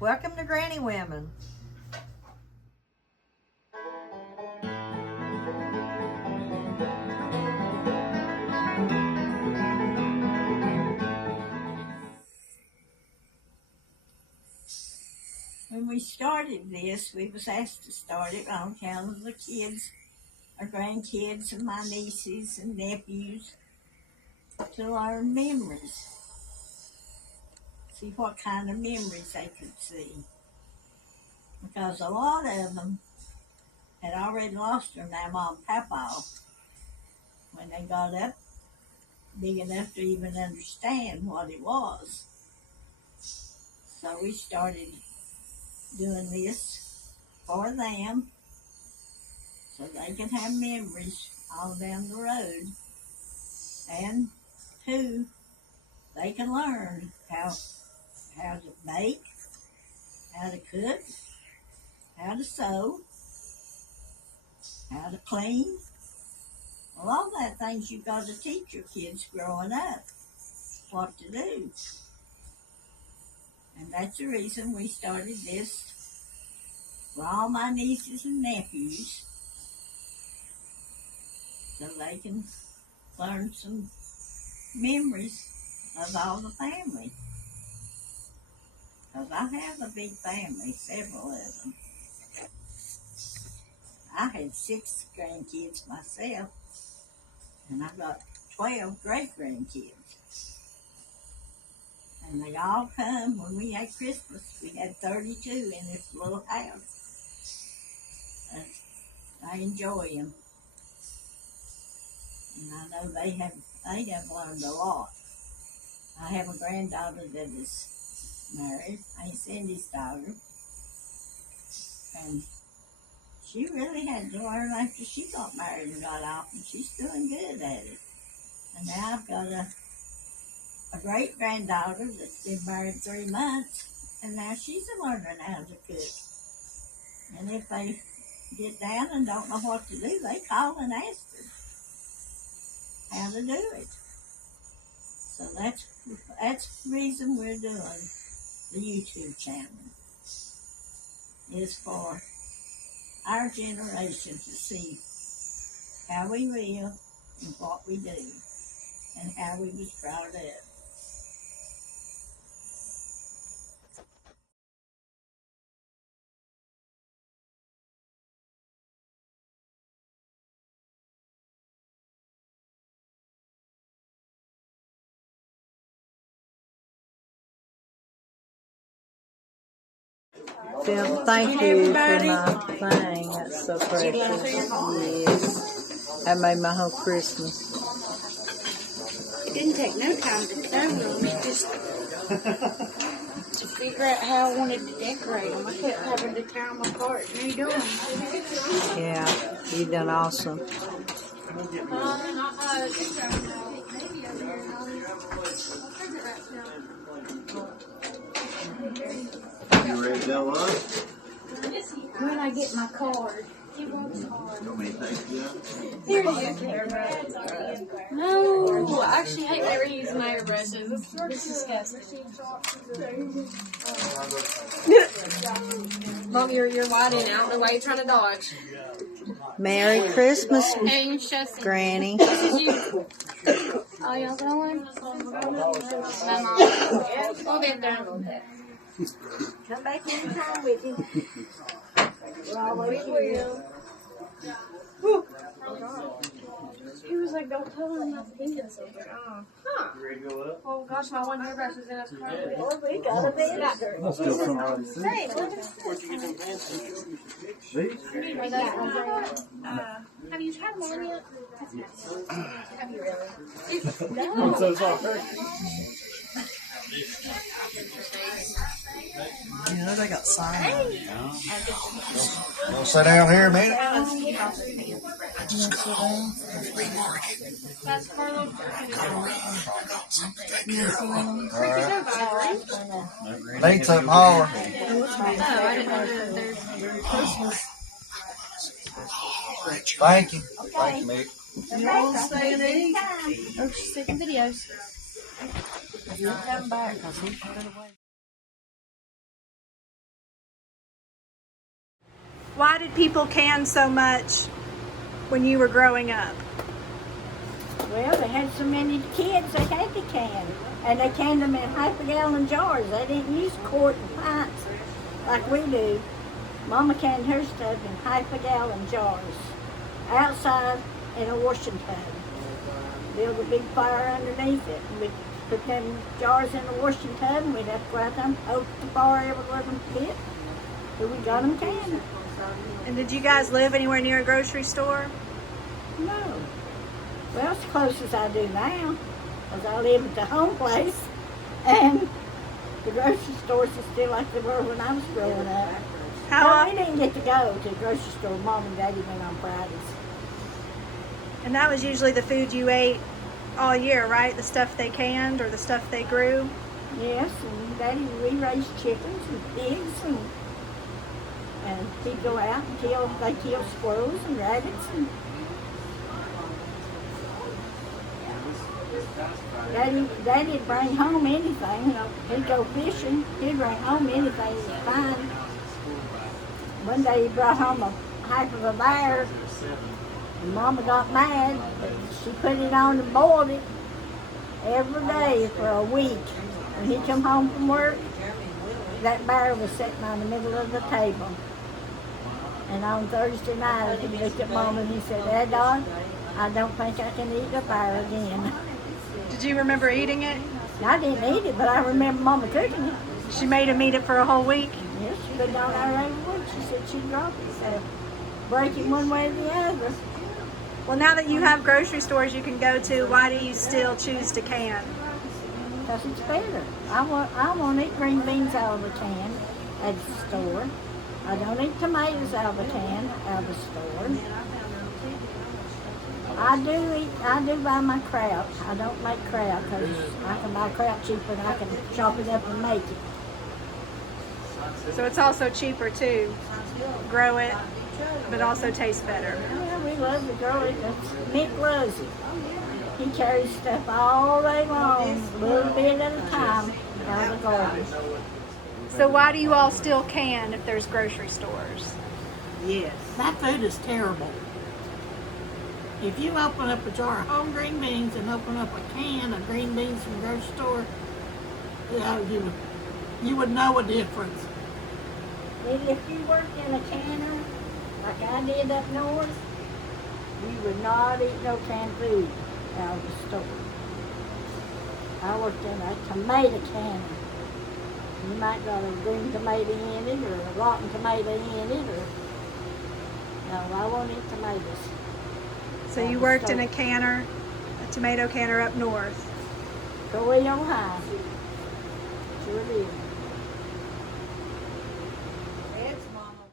Welcome to Granny Women. When we started this, we was asked to start it on account of the kids, our grandkids, and my nieces and nephews, to learn memories. See what kind of memories they could see. Because a lot of them had already lost their mama and papa when they got up big enough to even understand what it was. So we started doing this for them so they could have memories all down the road. And two, they can learn how to bake, how to cook, how to sew, how to clean. Well, all that things you've got to teach your kids growing up what to do. And that's the reason we started this for all my nieces and nephews, so they can learn some memories of all the family. Because I have a big family, several of them. I had 6 grandkids myself, and I've got 12 great-grandkids. And they all come when we had Christmas. We had 32 in this little house. And I enjoy them. And I know they have learned a lot. I have a granddaughter that is married, Aunt Cindy's daughter. And she really had to learn after she got married and got off, and she's doing good at it. And now I've got a great-granddaughter that's been married 3 months, and now she's learning how to cook. And if they get down and don't know what to do, they call and ask her how to do it. So that's the reason we're doing the YouTube channel, is for our generation to see how we live and what we do and how we was brought up. Phil, thank you for my thing. That's so precious. Yes. I made my whole Christmas. It didn't take no time to sew them, just to figure out how I wanted to decorate them. I kept having to tear them apart and redo them. Yeah, you've done awesome. You ready to go on? When I get my card. You want me to take you up? Here it is. No, I actually hate never using my airbrushes. It's disgusting. Mom, you're whiting. I don't know why you're trying to dodge. Merry Christmas, Granny. Oh, y'all going? My mom. We'll get there. Come back anytime with you. We're always here. He was like, don't tell him not to do this. I was like, oh. Huh. You ready to go up? Oh, gosh, my one hairbrush is in his car. Well, we got a visitor. Let's go from already. Hey, look at this. Have you tried them all yet? Have you really? I'm so sorry. You know they got signs. Wanna sit down here a minute? That's Carlos. Need something holler. Oh, I didn't know that there's. Thank you. Thank you, Mick. You all stay and eat. Oh, she's taking videos. He'll come back because he put it away. Why did people can so much when you were growing up? Well, they had so many kids, they had to can. And they canned them in half-a-gallon jars. They didn't use quart and pints like we do. Mama canned her stuff in half-a-gallon jars. Outside in a washing tub. Build a big fire underneath it. And we'd put them jars in the washing tub and we'd have to go out there and poke the fire everywhere them fit. So we got them canned. And did you guys live anywhere near a grocery store? No. Well, as close as I do now. Because I live at the home place. And the grocery stores are still like they were when I was growing up. How Well, we often? didn't get to go to the grocery store. Mom and Daddy went on Fridays. And that was usually the food you ate all year, right? The stuff they canned or the stuff they grew? Yes, and Daddy, we raised chickens and pigs and he'd go out and kill squirrels and rabbits and Daddy'd bring home anything, you know, he'd go fishing, he'd bring home anything he could find. One day he brought home a half of a bear and Mama got mad, but she put it on and boiled it every day for a week. When he come home from work, that bear was sitting on the middle of the table. And on Thursday night, he looked at Mama and he said, "Hey, Dog, I don't think I can eat a bear again." Did you remember eating it? I didn't eat it, but I remember Mama cooking it. She made him eat it for a whole week? Yes, she put it on our every week. She said she'd drop it, so break it one way or the other. Well, now that you have grocery stores you can go to, why do you still choose to can? Because it's better. I won't eat green beans out of a can at the store. I don't eat tomatoes out of a can out of the store. I do buy my kraut. I don't make kraut because I can buy kraut cheaper and I can chop it up and make it. So it's also cheaper to grow it, but also tastes better. Yeah, we love to grow it. Mick loves it. He carries stuff all day long, a little bit at a time, out of the garden. So why do you all still can if there's grocery stores? Yes. That food is terrible. If you open up a jar of whole green beans and open up a can of green beans from the grocery store, yeah, you would know a difference. And if you worked in a canner, like I did up north, we would not eat no canned food out of the store. I worked in a tomato canner. You might got a green tomato in it or a rotten tomato in it or no, I won't eat tomatoes. So you worked in a canner, a tomato canner up north. Troy, Ohio. Sure did. It's Mama.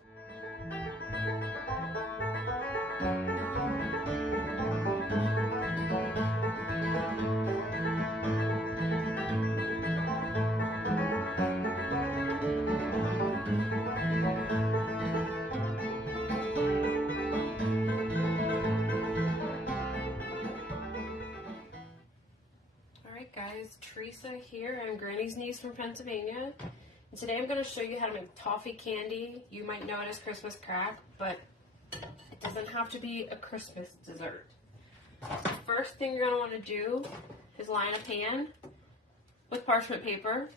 Alright guys, Teresa here. I'm Granny's niece from Pennsylvania. And today I'm going to show you how to make toffee candy. You might know it as Christmas crack, but it doesn't have to be a Christmas dessert. The first thing you're going to want to do is line a pan with parchment paper.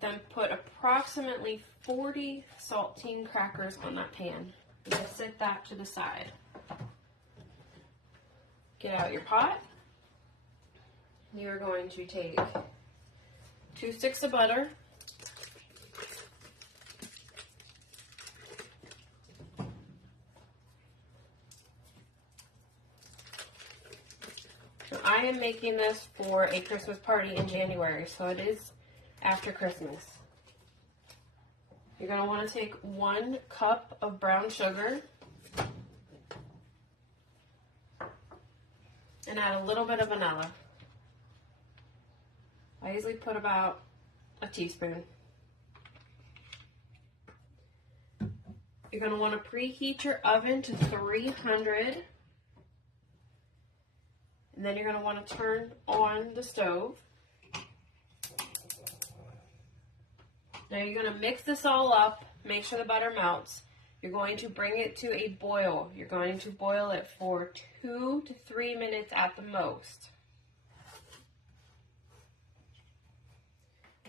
Then put approximately 40 saltine crackers on that pan. Just set that to the side. Get out your pot. You're going to take 2 sticks of butter, I am making this for a Christmas party in January, so it is after Christmas. You're going to want to take 1 cup of brown sugar and add a little bit of vanilla. I usually put about a teaspoon. You're going to want to preheat your oven to 300. And then you're going to want to turn on the stove. Now you're going to mix this all up, make sure the butter melts. You're going to bring it to a boil. You're going to boil it for 2 to 3 minutes at the most.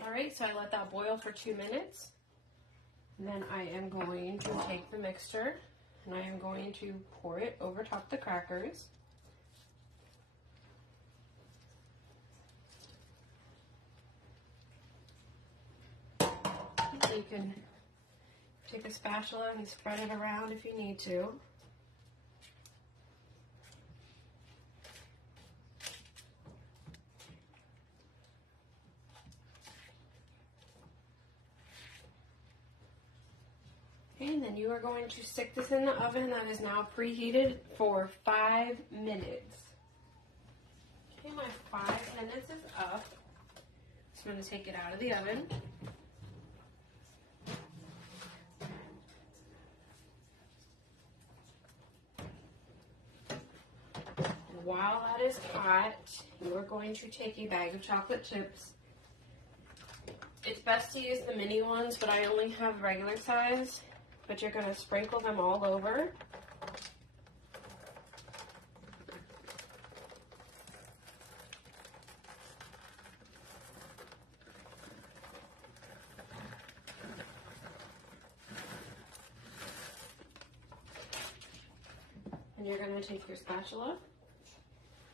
Alright, so I let that boil for 2 minutes. And then I am going to take the mixture and I am going to pour it over top the crackers. You can take a spatula and spread it around if you need to. Okay, and then you are going to stick this in the oven that is now preheated for 5 minutes. Okay, my 5 minutes is up. So I'm going to take it out of the oven. While that is hot, you are going to take a bag of chocolate chips. It's best to use the mini ones, but I only have regular size. But you're going to sprinkle them all over. And you're going to take your spatula.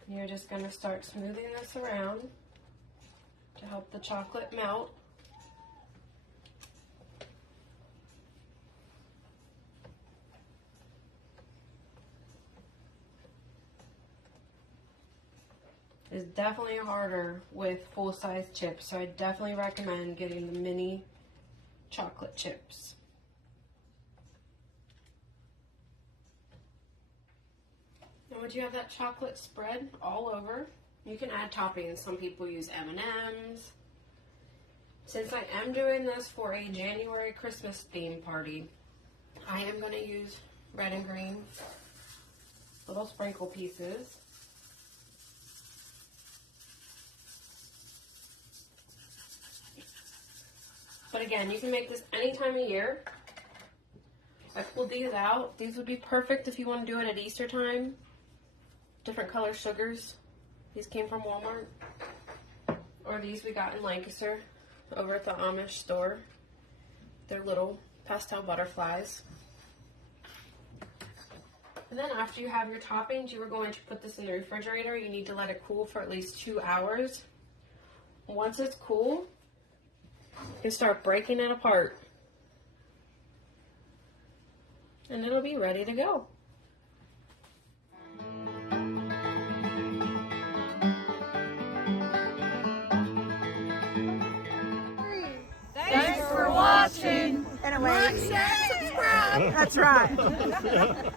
And you're just going to start smoothing this around to help the chocolate melt. It's definitely harder with full-size chips, so I definitely recommend getting the mini chocolate chips. And once you have that chocolate spread all over, you can add toppings. Some people use M&Ms. Since I am doing this for a January Christmas theme party, I am going to use red and green little sprinkle pieces. But again, you can make this any time of year. I pulled these out. These would be perfect if you want to do it at Easter time. Different color sugars. These came from Walmart. Or these we got in Lancaster over at the Amish store. They're little pastel butterflies. And then after you have your toppings, you are going to put this in the refrigerator. You need to let it cool for at least 2 hours. Once it's cool, you can start breaking it apart. And it'll be ready to go. Thanks for watching. And away. Like, share, subscribe. That's right.